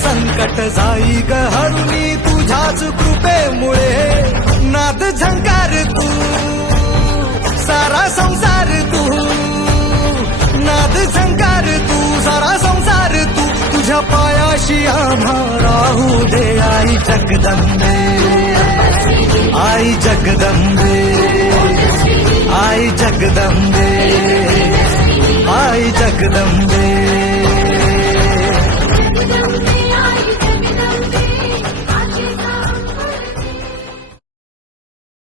संकट जाई ग हरुनी तुझ्याच कृपेमुळे नाद झंकार तू सारा संसार तू नाद झंकार तू सारा संसार तू तुझ्या पायाशी आम्हा राहू दे आई जगदंबे आई जगदंबे आई जगदंबे आई जगदंबे